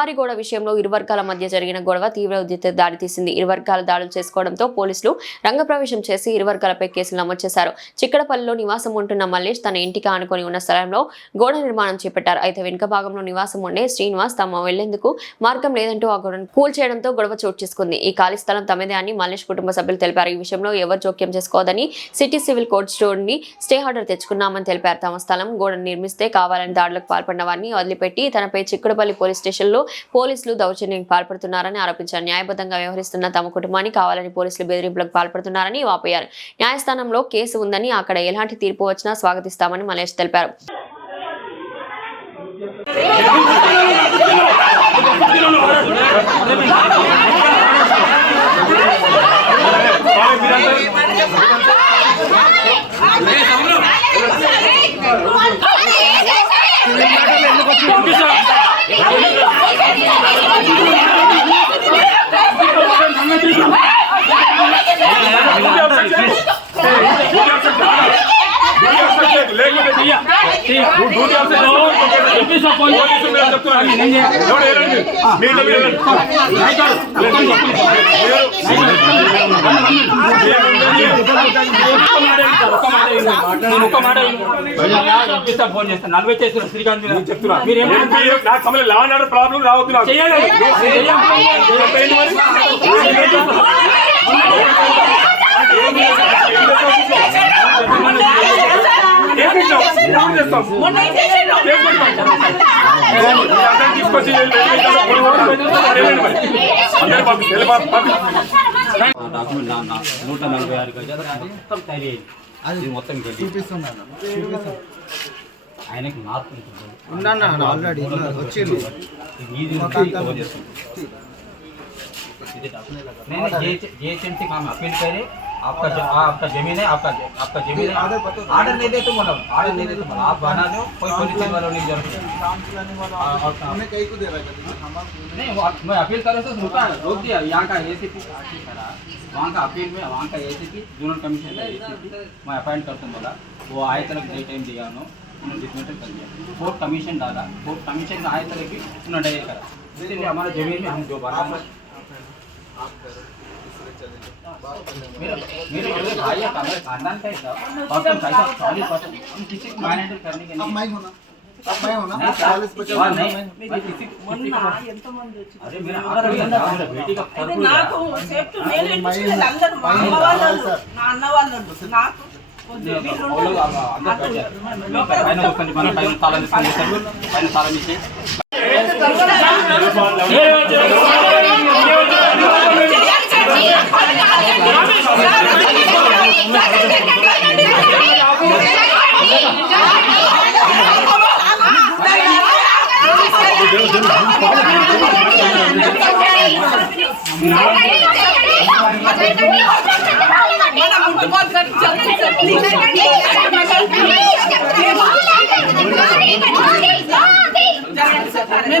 ప్రహారీ గోడ విషయంలో ఇరు వర్గాల మధ్య జరిగిన గొడవ తీవ్ర ఉద్రిక్తతకు దారితీసింది. ఇరు వర్గాల దాడులు చేసుకోవడంతో పోలీసులు రంగప్రవేశం చేసి ఇరు వర్గాలపై కేసులు నమోదు చేశారు. చిక్కడపల్లిలో నివాసం ఉంటున్న మల్లేష్ తన ఇంటికి ఆనుకొని ఉన్న స్థలంలో గోడ నిర్మాణం చేపట్టారు. అయితే వెనుక భాగంలో నివాసం ఉండే శ్రీనివాస్ తమ వెళ్ళేందుకు మార్గం లేదంటూ ఆ గోడను కూల్ చేయడంతో గొడవ చోటు చేసుకుంది. ఈ ఖాళీ స్థలం తమదే అని మల్లేష్ కుటుంబ సభ్యులు తెలిపారు. ఈ విషయంలో ఎవరు జోక్యం చేసుకోవద్దని సిటీ సివిల్ కోర్టు స్టోర్ని స్టే ఆర్డర్ తెచ్చుకున్నామని తెలిపారు. తమ స్థలం గోడను నిర్మిస్తే కావాలని దాడులకు పాల్పడిన వారిని వదిలిపెట్టి తనపై చిక్కుడుపల్లి పోలీస్ స్టేషన్లో పోలీసులు దౌర్జన్యం పాల్పడుతున్నారని ఆరోపించారు. న్యాయబద్ధంగా వ్యవహరిస్తున్న తమ కుటుంబాన్ని కావాలని పోలీసులు బెదిరింపులకు పాల్పడుతున్నారని వాపోయారు. న్యాయస్థానంలో కేసు ఉందని అక్కడ ఎలాంటి తీర్పు వచ్చినా స్వాగతిస్తామని మలేష్ తెలిపారు. ఫోన్ చేస్తాను నలభై చేస్తున్నా శ్రీకాంత్ చెప్తున్నా మీరు ఏం నాకు సమయం లా అండ్ ఆర్డర్ ప్రాబ్లం రావద్దు చేయాలి చేయాలి. ఏం చేస్తాం? ఏం చేస్తాం తీసుకొచ్చి డాక్యుమెంట్ నూట నలభై ఆరు గజాలు మొత్తం ఆల్రెడీ వచ్చింది జేఎస్ఎంసీ అప్పీల్ పేరే करे आपका ज- आ- आपका ज़मीन है आपका आपका ज़मीन है। आर्डर नहीं दे तो मतलब आर्डर नहीं दे तो मतलब आप बना दो कोई पुलिस वालों नहीं ज़रूरत। हाँ, हमें कहीं? को दे रहा है नहीं वो मैं अपील करे तो रुका रोक दिया। यहाँ का एसीपी करा वहाँ का अपील में वहाँ का एसीपी जोनल कमीशन का एसीपी मैं अपॉइंट करता हूँ बोला। वो आए तरफ़ डे टाइम दिया उन्होंने। डिसमेंटल कर दिया। कोर्ट कमीशन डाला। कोर्ट कमीशन आए तरफ़ भी उन्होंने डायल करा। इसीलिए हमारे ज़मीन में हम जो बात मेरे నాకు సేఫ్టీ నేను ఇప్పించలేదు మా అమ్మ వాళ్ళు నా అన్న వాళ్ళు నాకు కొంచెం పైన కొంచెం మన పైన తాళం ఇస్తాను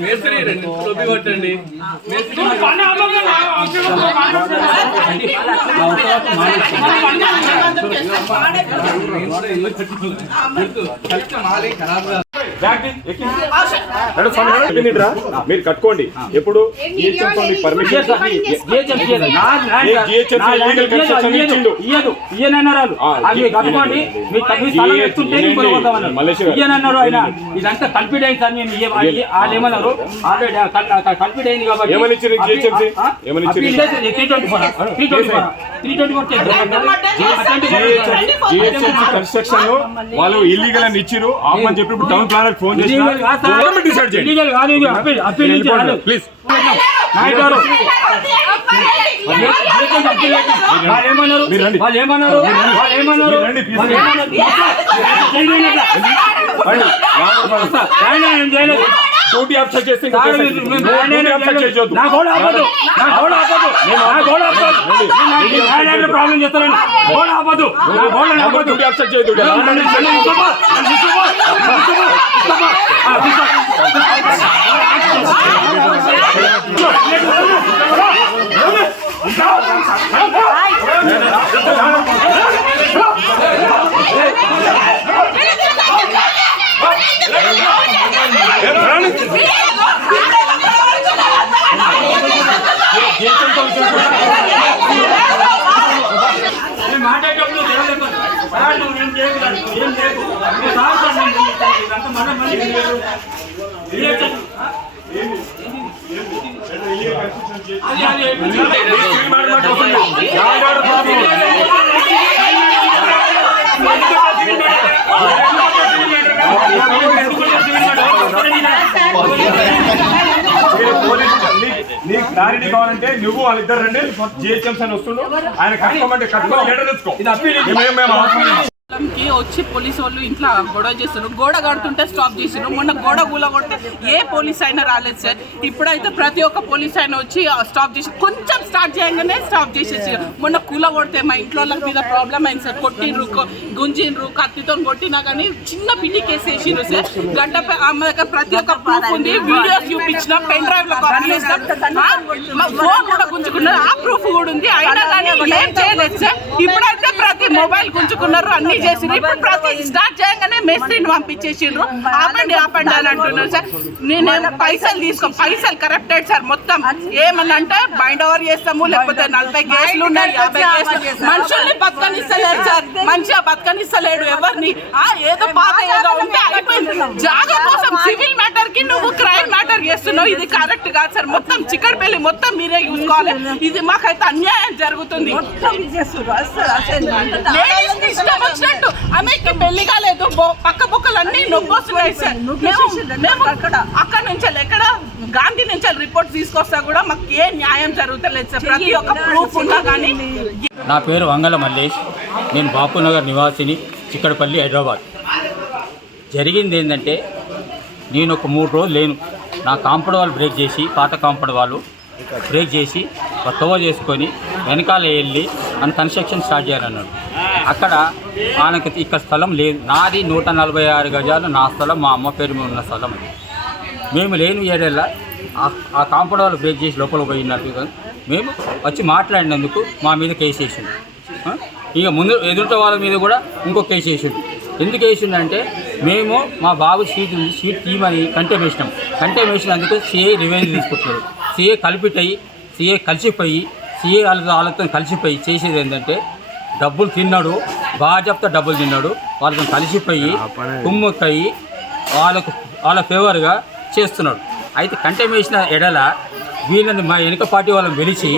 మేస్త్రి రెండు టోపీ కొట్టండి మేస్త్రి బ్యాగ్ తీ, మీరు కట్టుకోండి ఎప్పుడు GHMC మీకు పర్మిషన్ ఇయ్యదు ఇయ్యనన్నారు ఆ, అవి ఇయ్య- కట్టుకోండి మీ తగ్గి స్థలం ఎత్తుంటే ఇయ్యండి. కొనుక్కోమన్నారు మల్లేశ్వర గారు. ఇయ్యనన్నారు ఆయన ఇదంతా కల్పిడ్ అయింది సార్ మేము ఇయ్య- ఇయ్య- వాళ్ళు ఏమన్నారు ఆల్రెడీ కల్పిడ్ అయింది కాబట్టి ఏమని ఇచ్చారు అప్పీ- GHMC? ఆ? ఏమని ఇచ్చారు? అప్పీల్ చేసేది 324, 324, 324 చేద్దాం. జిహెచ్ఎంసీ కన్స్ట్రక్షన్ వాళ్ళు ఇల్లీగల్ అని ఇచ్చిరు ఆపని చెప్పి ఇప్పుడు టౌన్ వాళ్ళకి ఫోన్ చేసి గవర్నమెంట్ డిసైడ్ చేయండి ప్లీజ్ నాయక్ గారు ఏమన్నారు మీరు రండి వాళ్ళు ఏమన్నారు వాళ్ళు ఏమన్నారు మీరు డ్యూటీ అబ్సెక్ట్ చేస్తే నా గోడ ఆపదు నా గోడ ఆపదు నా గోడ ఆపదు ప్రాబ్లం గోడ ఆపదు నా గోడ ఆపదు డ్యూటీ మాట్లాడేటప్పుడు జరగలేదు. సార్, నువ్వు ఏం చేయకు, ఏం చేయకు. నువ్వు సార్ సార్ నేను చేస్తాను. ఇదంతా మన మంది లేదు. ఇదే చెప్పు. అది అది మీరు మాట్లాడమంటే వస్తుంది. నాగాడు బాబు. మీరు పోలీసు నీ- నీ క్లారిటీ కావాలంటే నువ్వు వాళ్ళిద్దరు రండి జిహెచ్ఎంసీ అని వస్తుండు ఆయన కట్టుకోమంటే కట్టుకో లెటర్ తెచ్చుకో మేము మేము కి వచ్చి పోలీసు వాళ్ళు ఇంట్లో గొడవ చేస్తున్నారు. గోడ కడుతుంటే స్టాప్ చేసినారు మొన్న గోడ కూల కొడితే ఏ పోలీస్ అయినా రాలేదు సార్. ఇప్పుడైతే ప్రతి ఒక్క పోలీస్ అయినా వచ్చి స్టాప్ చేసి కొంచెం స్టార్ట్ చేయగానే స్టాప్ చేసేసి మొన్న కూల కొడితే మా ఇంట్లో వాళ్ళ మీద ప్రాబ్లం అయింది సార్. కొట్టిండ్రు గుంజిండ్రు కత్తితో కొట్టినా కానీ చిన్న పిటి కేసు వేసిండ్రు సార్. గంట ఆమె దగ్గర ప్రతి ఒక్క ప్రూఫ్ ఉంది. వీడియోస్ చూపించిన పెన్ డ్రైవ్లో మా ఫోన్ కూడా గుంజుకున్నారు. ఆ ప్రూఫ్ కూడా ఉంది. అయినా కానీ ఏం చేయలేదు సార్. ఇప్పుడైతే ప్రతి మొబైల్ గుంజుకున్నారు అన్ని చేసిండ్రు. ఇప్పుడు ప్రతి స్టార్ట్ చేయగానే మెస్త్రిని పంపించేసిండ్రు. ఆపండి ఆపండి అని అంటున్నారు సార్. నేనేం పైసలు తీసుకో పైసలు కరెక్టెడ్ సార్ మొత్తం. ఏమన్నా అంటే బైండ్ ఓవర్ చేస్తాము లేకపోతే నలభై కేసులు ఉన్నాయి యాభై కేసులు. మనుషుల్ని బతకనిస్తలేరు సార్. మంచిగా బతకనిస్తలేడు ఎవరిని. ఏదో పాత ఏదో ఉంటే అయిపోయింది. జాగా కోసం సివిల్ మ్యాటర్కి నువ్వు క్రైమ్ మ్యాటర్ చేస్తున్నావు. ఇది కరెక్ట్ కాదు సార్. మొత్తం చికెన్ పెళ్ళి మొత్తం మీరే చూసుకోవాలి ఇది మాకైతే అన్యాయం జరుగుతుంది. కి ఇష్టం వచ్చినట్టు. ఆమెకి పెళ్ళి కాలేదు. బొ- పక్క బొక్కలు అన్ని నొప్పొస్తున్నాయి సార్. మేము మేము అక్కడ. నుంచి ఎక్కడ గాంధీ నుంచి రిపోర్ట్ తీసుకొస్తా కూడా మాకు ఏ న్యాయం జరుగుతలేదు సార్. ప్రతి ఒక్క ప్రూఫ్ ఉన్నా కానీ నా పేరు వంగల మల్లేష్. నేను బాపునగర్ నివాసిని చిక్కడపల్లి హైదరాబాద్. జరిగింది ఏంటంటే నేను ఒక మూడు రోజులు లేను. నా కాంపౌండ్ వాళ్ళు బ్రేక్ చేసి పాత కాంపౌండ్ వాళ్ళు బ్రేక్ చేసి కొత్తవ చేసుకొని వెనకాల వెళ్ళి అని కన్స్ట్రక్షన్ స్టార్ట్ చేయాలన్నాడు. అక్కడ ఆయనకి ఇక్కడ స్థలం లేదు. నాది నూట నలభై ఆరు గజాలు నా స్థలం మా అమ్మ పేరు మీద ఉన్న స్థలం అది. మేము లేని ఏరియాలో ఆ- కాంపౌండ్ వాళ్ళు బ్రేక్ చేసి లోపల పోయినట్టుగా మేము వచ్చి మాట్లాడినందుకు మా మీద కేసు వేసింది. ఇక ముందు ఎదుట వాళ్ళ మీద కూడా ఇంకో కేసు వేసింది. ఎందుకు వేసిందంటే మేము మా బాబు సీట్ ఉంది సీట్ తీయమని కంటే వేసినాం కంటే వేసినందుకు సిఏ రివెంజ్ తీసుకుంటున్నారు. సిఏ కలిపిటయి సిఏ కలిసిపోయి సిఏ వాళ్ళతో వాళ్ళతో కలిసిపోయి చేసేది ఏంటంటే డబ్బులు తిన్నాడు బాజప్తో డబ్బులు తిన్నాడు వాళ్ళతో కలిసిపోయి కుమ్ముక్కయి వాళ్ళకు వాళ్ళ ఫేవర్గా చేస్తున్నాడు. అయితే కంటెమేషన్ ఎడల వీళ్ళని మా వెనుక పార్టీ వాళ్ళని పిలిచి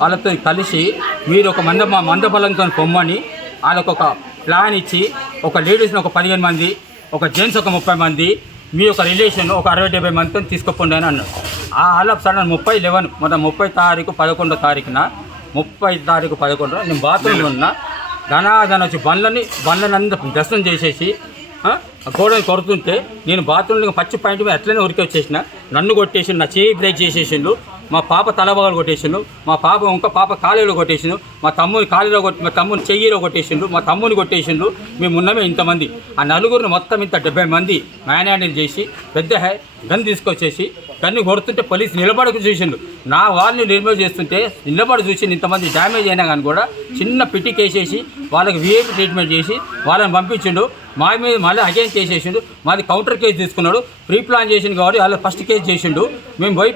వాళ్ళతో కలిసి మీరు ఒక మంద మా మందబలంతో పొమ్మని వాళ్ళకు ఒక ప్లాన్ ఇచ్చి ఒక లేడీస్ని ఒక పదిహేను మంది ఒక జెంట్స్ ఒక ముప్పై మంది మీ యొక్క రిలేషన్ ఒక అరవై డెబ్బై మందితో తీసుకుపోండి అని అన్నాడు. ఆ ఆఫ్ సడన్ ముప్పై లెవెన్ మొన్న ముప్పై తారీఖు పదకొండో తారీఖున ముప్పై తారీఖు పదకొండు నేను బాత్రూమ్లో ఉన్నా. ధనాధన వచ్చి బండ్లని బండ్లని అందరూ దర్శనం చేసేసి గోడని కొడుతుంటే నేను బాత్రూంలో పచ్చి పాయింట్ మీద అట్లనే ఉరికి వచ్చేసిన. నన్ను కొట్టేసి నా చేయి బ్రేక్ చేసేసిండు మా పాప తలభాగాలు కొట్టేసిండు మా పాప ఇంకా పాప కాలులో కొట్టేసిండు మా తమ్ముని కాలులో కొట్టి మా తమ్ముని చెయ్యిలో కొట్టేసిండు మా తమ్ముని కొట్టేసిండు. మేము ఉన్నమే ఇంతమంది. ఆ నలుగురిని మొత్తం ఇంత డెబ్బై మంది మ్యాన్ హ్యాండిల్ చేసి పెద్ద హై గన్ తీసుకొచ్చేసి గన్ని కొడుతుంటే పోలీస్ నిలబడకు చూసిండు. నా వాళ్ళని నిర్మూల చేస్తుంటే నిలబడి చూసి ఇంతమంది డ్యామేజ్ అయినా కానీ కూడా చిన్న పిట్టి కేసేసి వాళ్ళకి విఐపి ట్రీట్మెంట్ చేసి వాళ్ళని పంపించిండు. మా మీద మళ్ళీ అగైన్ చేసేసిండు. మాది కౌంటర్ కేసు తీసుకున్నాడు. ప్రీ ప్లాన్ చేసిండు కాబట్టి వాళ్ళు ఫస్ట్ కేసు చేసిండు. మేము పోయి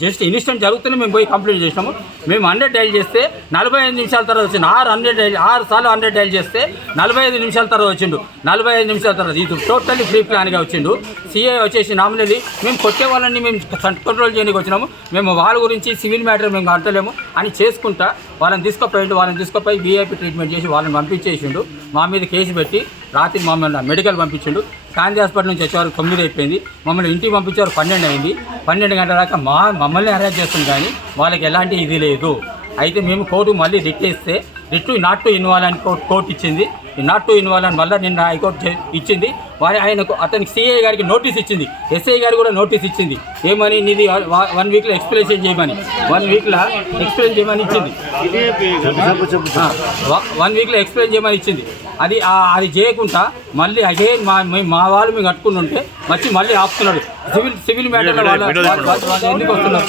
జస్ట్ ఇన్సిడెంట్ జరుగుతూనే మేము పోయి కంప్లీట్ చేసినాము. మేము హండ్రెడ్ డైల్ చేస్తే నలభై ఐదు నిమిషాల తర్వాత వచ్చింది ఆరు హండ్రెడ్ డైల్ ఆరు సార్లు హండ్రెడ్ డైల్ చేస్తే నలభై ఐదు నిమిషాల తర్వాత వచ్చిండు. నలభై ఐదు నిమిషాల తర్వాత ఇది టోటల్లీ ఫ్రీ ప్లాన్గా వచ్చిండు. సిఐ వచ్చేసి ఉండేది. మేము కొట్టే వాళ్ళని మేము కంట్రోల్ చేయడానికి వచ్చినాము. మేము వాళ్ళ గురించి సివిల్ మ్యాటర్ మేము కట్టలేము అని చేసుకుంటా వాళ్ళని తీసుకుపోయిండు. వాళ్ళని తీసుకుపోయి వీఐపీ ట్రీట్మెంట్ చేసి వాళ్ళని పంపించేసిండు. మా మీద కేసు పెట్టి రాత్రి మమ్మల్ని మెడికల్ పంపించిండు. గాంధీ హాస్పిటల్ నుంచి వచ్చేవారు తొమ్మిది అయిపోయింది. మమ్మల్ని ఇంటికి పంపించేవారు పన్నెండు అయింది. పన్నెండు గంటల దాకా మా మమ్మల్ని అరెస్ట్ చేస్తుంది కానీ వాళ్ళకి ఎలాంటి ఇది లేదు. అయితే మేము కోర్టు మళ్ళీ రిట్ ఇస్తే రిట్ నాట్ టు ఇన్వాల్వ్ అని కోర్టు ఇచ్చింది. నాట్ టు ఇన్వాల్వ్ అని మళ్ళీ నిన్న హైకోర్టు చే- ఇచ్చింది. వారి ఆయనకు అతనికి సిఐ గారికి నోటీస్ ఇచ్చింది. ఎస్ఐ గారు కూడా నోటీస్ ఇచ్చింది. ఏమని? నీది వన్ వీక్లో ఎక్స్ప్లెనేషన్ చేయమని. వన్ వీక్లో ఎక్స్ప్లెయిన్ చేయమని ఇచ్చింది. వన్ వీక్లో ఎక్స్ప్లెయిన్ చేయమని ఇచ్చింది. అది ఆ- అది చేయకుండా మళ్ళీ అదే మా మేము- మా వాళ్ళు మేము కట్టుకుని ఉంటే వచ్చి మళ్ళీ ఆపుతున్నాడు. సివిల్ సివిల్ మ్యాటర్లో వాళ్ళు ఎందుకు వస్తున్నారు?